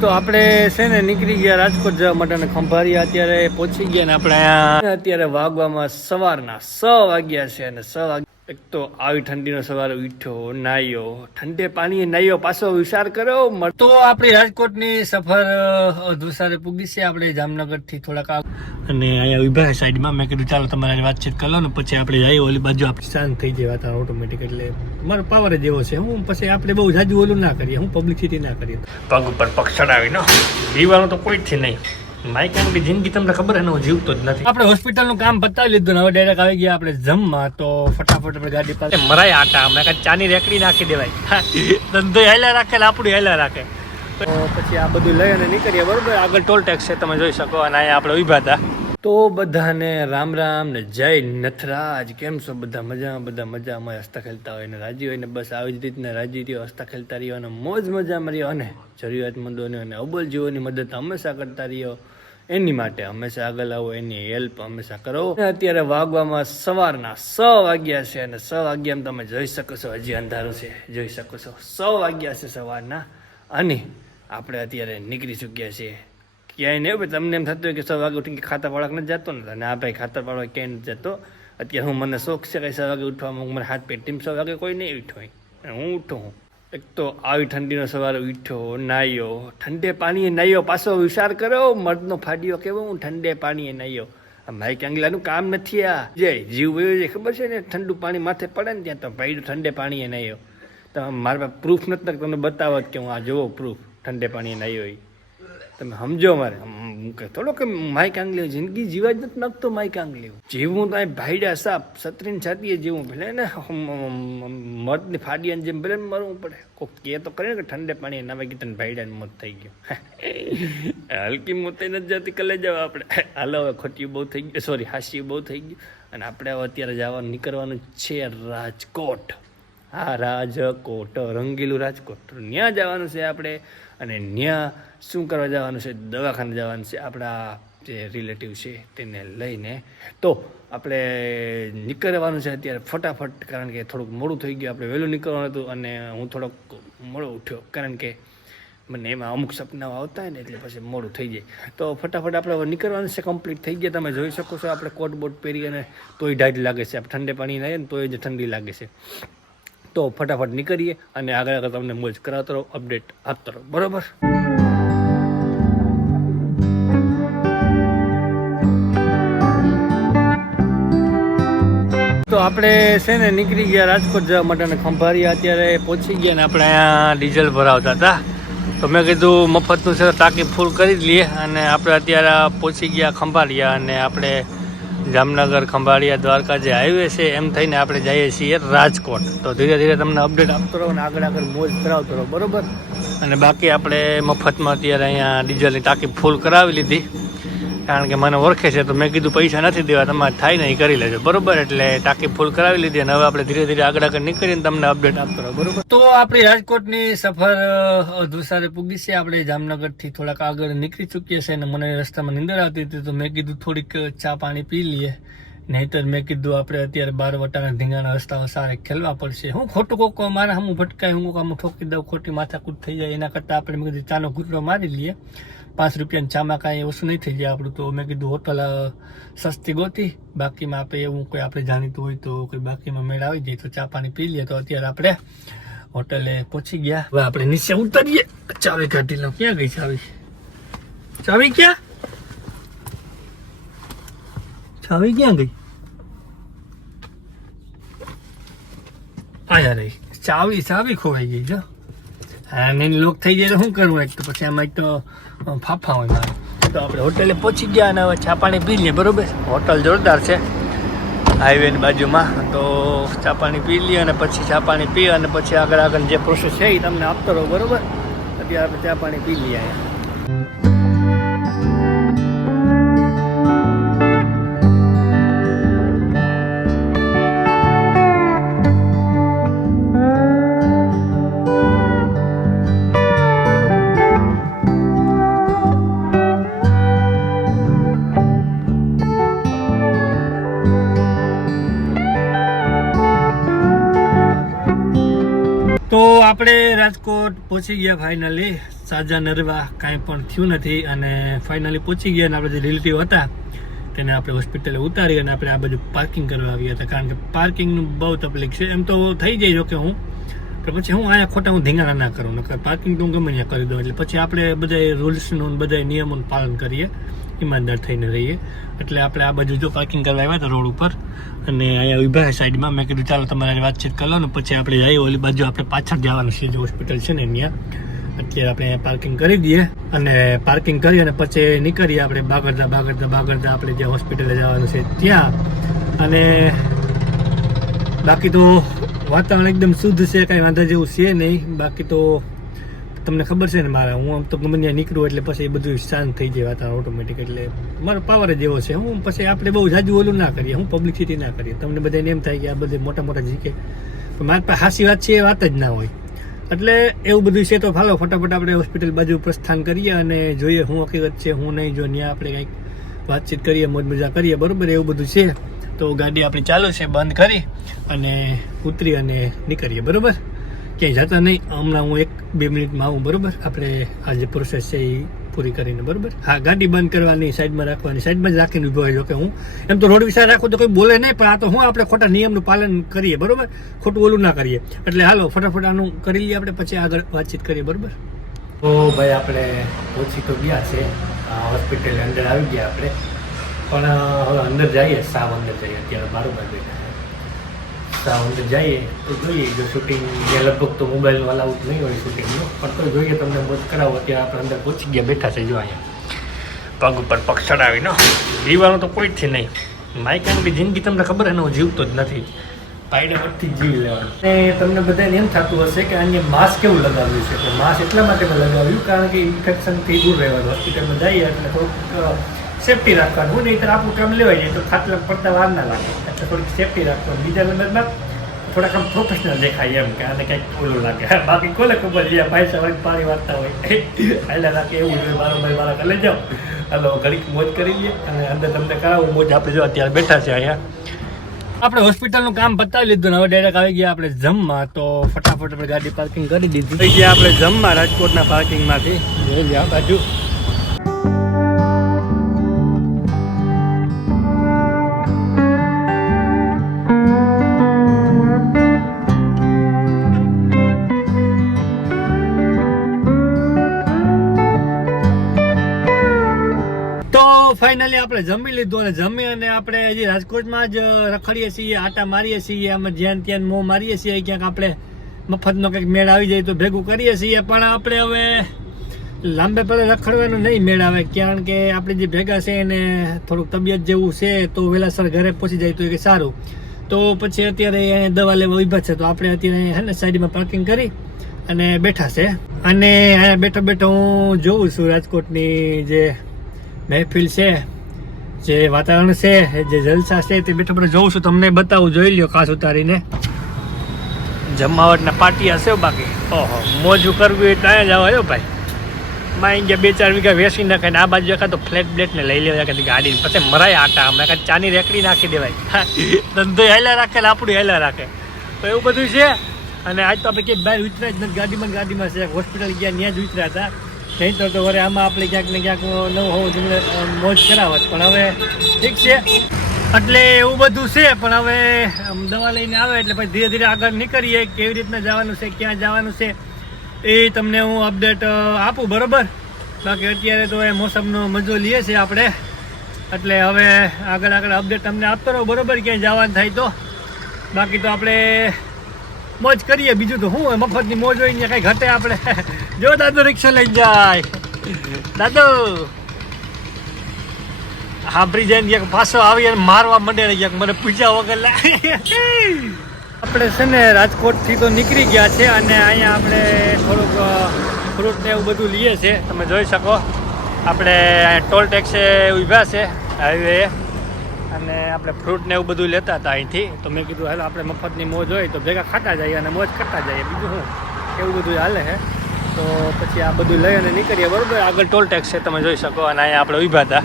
તો આપણે છે ને નીકળી ગયા રાજકોટ જવા માટે અને ખંભાળિયા અત્યારે પહોંચી ગયા ને આપણે અત્યારે વાગવામાં સવારના સ વાગ્યા છે અને સ વાગ્યા એક તો આવી ઠંડીનો સવારે ઉઠ્યો નાયો. ઠંડે પાણીએ નાયો પાછો વિચાર કર્યો તો આપણી રાજકોટની સફર અધુસારે પૂગી છે આપણે જામનગરથી થોડાક અને અહીંયા વિભાગ સાઈડમાં મેં કીધું ચાલો તમારે વાતચીત કરી લો ને પછી આપણે જઈએ. ઓલી બાજુ આપણે શાંત થઈ જાય વાતાવરણ ઓટોમેટિક એટલે મારો પાવર જ એવો છે. હું પછી આપણે બહુ જાજુ ઓલું ના કરીએ હું પબ્લિસિટી ના કરીએ. પગ ઉપર પગ ચડાવી નો પીવાનું તો કોઈ જ નહીં. માઇક આંગળી જિંદગી તમને ખબર એનો જીવતો જ નથી. આપણે હોસ્પિટલનું કામ પતાવી લીધું ને હવે ડાયરેક્ટ આવી ગયા આપણે જમવા તો ફટાફટ આપણે ગાડી પાસે મરાય આટા અમે કાંઈ ચાની રેકડી નાખી દેવાય. ધંધો હેલા રાખે આપણું હેલા રાખે. તો પછી આ બધું લઈ અને નીકળીએ બરોબર? આગળ ટોલ ટેક્સ છે તમે જોઈ શકો અને અહીંયા આપણે ઊભા હતા. તો બધાને રામ રામ ને જય નથરાજ કેમ છો બધા? મજામાં બધા મજામાં. હસતા ખેલતા હોય ને રાજી હોય ને બસ આવી જ રીતના રાજી રહ્યો હસતા ખેલતા રહ્યો અને મોજ મજામાં રહ્યો. અને જરૂરિયાતમંદોને અને અબોલ જીવોની મદદ હંમેશા કરતા રહ્યો. એની માટે હંમેશા આગળ આવો, એની હેલ્પ હંમેશા કરો. અત્યારે વાગવામાં સવારના સ વાગ્યા છે અને સ વાગ્યામાં તમે જોઈ શકો છો, હજી અંધારું છે, જોઈ શકો છો. સ વાગ્યા છે સવારના અને આપણે અત્યારે નીકળી ચૂક્યા છીએ. ક્યાંય નહીં ભાઈ તમને એમ થતું હોય કે સો વાગે ઉઠીને ખાતા પાડક નથી જતો ને અને આ ભાઈ ખાતા પાડવા ક્યાંય નથી જતો. અત્યારે હું મને શોખ છે કે સો વાગે ઉઠવામાં મને હાથ પેટ ટીમ સો વાગે કોઈ નહીં ઉઠો હું ઉઠું હું. એક તો આવી ઠંડીનો સવારે ઉઠ્યો નાહ્યો ઠંડે પાણીએ નાહ્યો પાછો વિચાર કર્યો મર્દનો ફાડ્યો કેવો? હું ઠંડે પાણીએ નાહ્યો આ માઇક આંગલાનું કામ નથી આ. જય જીવ વયો છે ખબર છે ને? ઠંડુ પાણી માથે પડે ને ત્યાં તો ભાઈ ઠંડે પાણીએ નાહ્યો તો મારા પાસે પ્રૂફ નથી તમને બતાવો કે હું આ જોવો પ્રૂફ ઠંડે પાણીએ નાહ્યો એ તમે સમજો મારે. હું કે લો કે માઇક આંગલી જિંદગી જીવા જ નથી નાખતો માઇક આંગલી જીવું તો ભાઈડા સાપ સત્રીન છાતીએ જીવું ભલે ને મર્દની ફાડીયાને જેમ ભલે મરવું પડે. કોક કે તો કરે ને કે ઠંડે પાણી ના વાગી તને ભાઈડાને મોત થઈ ગયું હલકી મોતે નથી જતી કલે જવા આપણે. હાલો, હવે ખોટી બહુ થઈ ગયું. સોરી હાસ્યું બહુ થઈ ગયું. અને આપણે અત્યારે જવાનું, નીકળવાનું છે રાજકોટ. હા રાજકોટ, રંગીલું રાજકોટ. ત્યાં જવાનું છે આપણે અને ત્યાં શું કરવા જવાનું છે? દવાખાને જવાનું છે આપણા જે રિલેટિવ છે તેને લઈને. તો આપણે નીકળવાનું છે અત્યારે ફટાફટ, કારણ કે થોડુંક મોડું થઈ ગયું. આપણે વહેલું નીકળવાનું હતું અને હું થોડોક મોડો ઉઠ્યો, કારણ કે મને એમાં અમુક સપનાઓ આવતા હોય ને એટલે પછી મોડું થઈ જાય. તો ફટાફટ આપણે નીકળવાનું છે કમ્પ્લીટ થઈ ગયા. તમે જોઈ શકો છો આપણે કોટ બોટ પહેરી અને તોય ઢાઢ લાગે છે. આપણે ઠંડે પાણી નાહીએ ને તોય જ ઠંડી લાગે છે. તો ફટાફટ નીકળીએ અને આગળ આગળ તમને મોજ કરાવતો રહો અપડેટ આપતો રહો. બરોબર? તો આપણે છે ને નીકળી ગયા રાજકોટ જવા માટે અને ખંભારી અત્યારે પહોંચી ગયા ને આપણે અહીંયા ડીઝલ ભરાવતા હતા. તો મેં કીધું મફતનું છે ટાંકી ફૂલ કરી લઈએ અને આપણે અત્યારે પહોંચી ગયા ખંભાળિયા અને આપણે જામનગર, ખંભાળિયા, દ્વારકા જે હાઈવે છે, એમ થઈને આપણે જઈએ છીએ રાજકોટ. તો ધીરે ધીરે તમને અપડેટ આપતો રહો અને આગળ આગળ મોજ કરાવતો રહો, બરોબર? અને બાકી આપણે મફતમાં અત્યારે અહીંયા ડીઝલની ટાંકી ફૂલ કરાવી લીધી. કારણ કે મને ઓળખે છે, તો મેં કીધું પૈસા નથી દેવા, તમારે થાય નહીં કરી લેજો. બરોબર? એટલે ટાંકી ફૂલ કરાવી લીધી અને હવે આપણે ધીરે ધીરે આગળ આગળ નીકળીને તમને અપડેટ આપતો રહો. બરોબર? તો આપણી રાજકોટની સફર અધુસારે પૂગી છે. આપણે જામનગરથી થોડાક આગળ નીકળી ચૂકીએ છે અને મને રસ્તામાં નીંદર આવતી હતી, તો મેં કીધું થોડીક ચા પાણી પી લઈએ. નહીતર મેં કીધું આપણે અત્યારે બાર વટાના ઢીંગાના રસ્તાઓ સારે ખેલવા પડશે. હું ખોટું કોક મારા હું ભટકાય, હું કામ ઠોકી દઉં, ખોટી માથાકૂટ થઈ જાય, એના કરતાં આપણે મેં કીધું ચાનો ઘૂંટડો મારી લઈએ. પાંચ રૂપિયાની ચામાં કાંઈ ઓછું નહીં થઈ જાય. આપણું તો મેં કીધું હોટલ સસ્તી ગોતી. બાકીમાં આપણે એવું કોઈ આપણે જાણીતું હોય તો કોઈ બાકીમાં મેળ આવી જાય તો ચા પાણી પી લઈએ. તો અત્યારે આપણે હોટલે પહોંચી ગયા. હવે આપણે નીચે ઉતરીએ. ચાવી કાઢી લો ક્યાં ગઈ ચાવી? ચાવી ક્યાં? ચાવી ક્યાં ગઈ? આયા રહી. ચાવી ચાવી ખોવાઈ ગઈ, જો. હા નહીં લોક થઈ જાય તો શું કરવું? એક તો પછી આમાં એક તો ફાફા હોય મારે. તો આપણે હોટેલે પહોંચી ગયા અને હવે ચા પાણી પી લઈએ, બરોબર હોટલ જોરદાર છે. હાઈવેની બાજુમાં. તો ચા પાણી પી લઈએ અને પછી ચા પાણી પી અને પછી આગળ આગળ જે પ્રોસેસ છે એ તમને આપતો રહો, બરાબર? અત્યારે આપણે ચા પાણી પી લઈએ. અહીંયા તો આપણે રાજકોટ પહોંચી ગયા ફાઇનલી સાજા નરવા કાંઈ પણ થયું નથી અને ફાઇનલી પહોંચી ગયા અને આપણે જે રિલેટિવ હતા, તેને આપણે હોસ્પિટલે ઉતારી અને આપણે આ બાજુ પાર્કિંગ કરવા આવ્યા હતા. કારણ કે પાર્કિંગનું બહુ તકલીફ છે. એમ તો થઈ જાય કે હું, પણ પછી હું અહીંયા ખોટા હું ધીંગાણા ના કરું. નકર પાર્કિંગ તો હું ગમે ત્યાં કરી દઉં. એટલે પછી આપણે બધા રૂલ્સનું બધા નિયમોનું પાલન કરીએ. ઈમાનદાર થઈને રહીએ. એટલે આપણે આ બાજુ જો પાર્કિંગ કરવા આવ્યા હતા રોડ ઉપર, અને અહીંયા વિભાગ સાઈડમાં, મેં કીધું, ચાલો તમારે વાતચીત કરી લો ને પછી આપણે જઈએ. ઓલી બાજુ આપણે પાછળ જવાનું છે, જે હોસ્પિટલ છે ને ત્યાં. અત્યારે આપણે અહીંયા પાર્કિંગ કરી દઈએ અને પાર્કિંગ કરી અને પછી નીકળીએ આપણે બાગડતા બાગડતા બાગડતા આપણે જે હોસ્પિટલે જવાનું છે ત્યાં. અને બાકી તો વાતાવરણ એકદમ શુદ્ધ છે, કાંઈ વાંધા જેવું છે નહીં. બાકી તો તમને ખબર છે ને મારા, હું આમ તો ગમે ત્યાં નીકળું એટલે પછી બધું શાંત થઈ જાય વાતાવરણ ઓટોમેટિક એટલે મારો પાવર જ એવો છે. હું પછી આપણે બહુ જાજુ ઓલું ના કરીએ, હું પબ્લિસિટી ના કરીએ. તમને બધાને એમ થાય કે આ બધે મોટા મોટા જીકે મારી પાસે હાસી વાત છે એ વાત જ ના હોય. એટલે એવું બધું છે તો ફાલો ફટાફટ આપણે હોસ્પિટલ બાજુ પ્રસ્થાન કરીએ અને જોઈએ હું હકીકત છે, હું નહીં, જો ત્યાં આપણે કંઈક વાતચીત કરીએ, મોજ મજા કરીએ, બરોબર? એવું બધું છે. તો ગાડી આપણી ચાલુ છે, બંધ કરી અને ઉતરી અને નીકળીએ, બરોબર? ક્યાંય જતા નહીં. હમણાં હું એક બે મિનિટમાં આવું, બરોબર? આપણે આ જે પ્રોસેસ છે એ પૂરી કરીને, બરોબર? હા, ગાડી બંધ કરવાની, સાઈડમાં રાખવાની. સાઈડમાં જ રાખીને ઊભો હોય કે હું. એમ તો રોડ વિશે રાખું તો કોઈ બોલે નહીં, પણ આ તો હું આપણે ખોટા નિયમનું પાલન કરીએ, બરોબર? ખોટું ઓલું ના કરીએ. એટલે હાલો, ફટાફટ આનું કરી લઈએ આપણે, પછી આગળ વાતચીત કરીએ, બરોબર? તો ભાઈ આપણે પહોંચી તો ગયા છે. હોસ્પિટલ અંદર આવી ગયા આપણે. પણ હવે અંદર જઈએ, સાવ અંદર જઈએ, અત્યારે બારોબાર બેઠા. અંદર જઈએ તો જોઈએ, જો શૂટિંગ જે લગભગ તો મોબાઈલનું અલાઉડ નહીં હોય શૂટિંગનું પણ તો જોઈએ તમને મોજ કરાવો, અત્યારે આપણે અંદર પહોંચી ગયા, બેઠા છે જો અહીંયા. પગ ઉપર પગ ચડાવીને જીવવાનું તો કોઈ જ છે નહીં માઇકાની જિંદગી તમને ખબર છે ને, હું જીવતો જ નથી. પાયડા પરથી જીવી લેવાનું. અને તમને બધાને એમ થતું હશે કે અહીંયા માસ્ક કેવું લગાવ્યું છે? તો માસ્ક એટલા માટે મેં લગાવ્યું, કારણ કે ઇન્ફેક્શનથી દૂર રહેવાનું. હોસ્પિટલમાં જઈએ એટલે થોડુંક સેફટી રાખવાનું. હું નહીં આપણું કામ લેવાય જાય તો ખાટલા પડતા વાર ના લાગે. એટલે થોડીક સેફટી રાખવાનું. બીજા નંબરમાં થોડાક આમ પ્રોફેશનલ દેખાય એમ કે આને કંઈક ઓલું લાગે. બાકી કોને ખબર? છે ભાઈ સવારે પાણી વાળતા હોય. એટલે લાગે એવું જોઈએ મારો ભાઈ મારા ઘરે જાઓ. હલો, ઘડીક મોજ કરી લઈએ અને અંદર તમને કરાવું મોજ. આપણે જો અત્યારે બેઠા છે અહીંયા. આપણે હોસ્પિટલનું કામ બતાવી લીધું હવે ડાયરેક્ટ આવી ગયા આપણે જમવા. તો ફટાફટ આપણે ગાડી પાર્કિંગ કરી દીધી. ગયા આપણે જમવા રાજકોટના પાર્કિંગમાંથી જોઈ આ બાજુ. આપણે જમી લીધું અને જમી અને આપણે હજી રાજકોટમાં જ રખડીએ છીએ, આટા મારીએ છીએ, આમાં જ્યાં ત્યાં મોં મારીએ છીએ ક્યાંક આપણે મફતનો કંઈક મેળ આવી જાય તો ભેગું કરીએ છીએ. પણ આપણે હવે લાંબે પડે રખડવાનું નહીં મેળ આવે, કારણ કે આપણે જે ભેગા છે એને થોડુંક તબિયત જેવું છે તો વહેલાસર ઘરે પહોંચી જાય તો એ સારું. તો પછી અત્યારે અહીંયા દવા લેવા ઊભા છે, તો આપણે અત્યારે હે ને સાઈડમાં પાર્કિંગ કરી અને બેઠા છે. અને બેઠો બેઠો હું જોઉં છું રાજકોટની જે મહેફિલ છે. જે વાતાવરણ છે, જે જલસા છે તે બેઠો બેઠો જોઉં છું. તમને બતાવું, જોઈ લ્યો ખાસ ઉતારીને. જમાવટના પાટિયા છે બાકી. ઓહો, મોજું કરવું હોય ત્યાં જ આવ્યો ભાઈ. માં ગયા બે ચાર વીઘા વેસી નાખે ને આ બાજુ એકા તો ફ્લેટ બ્લેટને લઈ લેવાય, એકાદી ગાડી પછી મરાય આટા અમે એકાદ ચાની રેકડી નાખી દેવાય. ધંધો હેલા રાખે આપણું હેલા રાખે. તો એવું બધું છે. અને આજ તો આપણે ક્યાંય બહાર ઉતર્યા જ નથી. ગાડીમાં ગાડીમાં છે. હોસ્પિટલ ગયા, ત્યાં જ ઉતર્યા હતા. નહીં તો વરે આમાં આપણે ક્યાંક ને ક્યાંક નવું હોવું જોઈએ મોજ કરાવત. પણ હવે ઠીક છે. એટલે એવું બધું છે, પણ હવે દવા લઈને આવે એટલે પછી ધીરે ધીરે આગળ નીકળીએ કેવી રીતના જવાનું છે, ક્યાં જવાનું છે, એ તમને હું અપડેટ આપું, બરાબર? બાકી અત્યારે તો એ મોસમનો મજો લઈએ છીએ આપણે. એટલે હવે આગળ આગળ અપડેટ તમને આપતો રહો, બરાબર? ક્યાંય જવાનું થાય તો. બાકી તો આપણે મોજ કરીએ. બીજું તો શું મફતની મોજ હોય ને કંઈ ઘટે આપણે. જો દાદુ રિક્ષા લઈ જાય. દાદુ! હાંભળી જાય એક પાછો આવી અને મારવા મંડે એક મને પૂજા વગર આપણે છે ને રાજકોટથી તો નીકળી ગયા છે અને અહીંયા આપણે થોડુંક ફ્રૂટ ને એવું બધું લઈએ છીએ તમે જોઈ શકો. આપણે ટોલ ટેક્સે ઊભા છે, હાઈવે અને આપણે ફ્રૂટ ને એવું બધું લેતા હતા અહીંથી. તો મેં કીધું, હાલો, આપણે મફતની મોજ હોય તો ભેગા ખાતા જઈએ અને મોજ કરતા જઈએ. બીજું શું? એવું બધું હાલે છે તો પછી આ બધું લઈ અને નીકળીએ, બરોબર? આગળ ટોલ ટેક્સ છે, તમે જોઈ શકો, અને અહીંયા આપણે ઊભા હતા.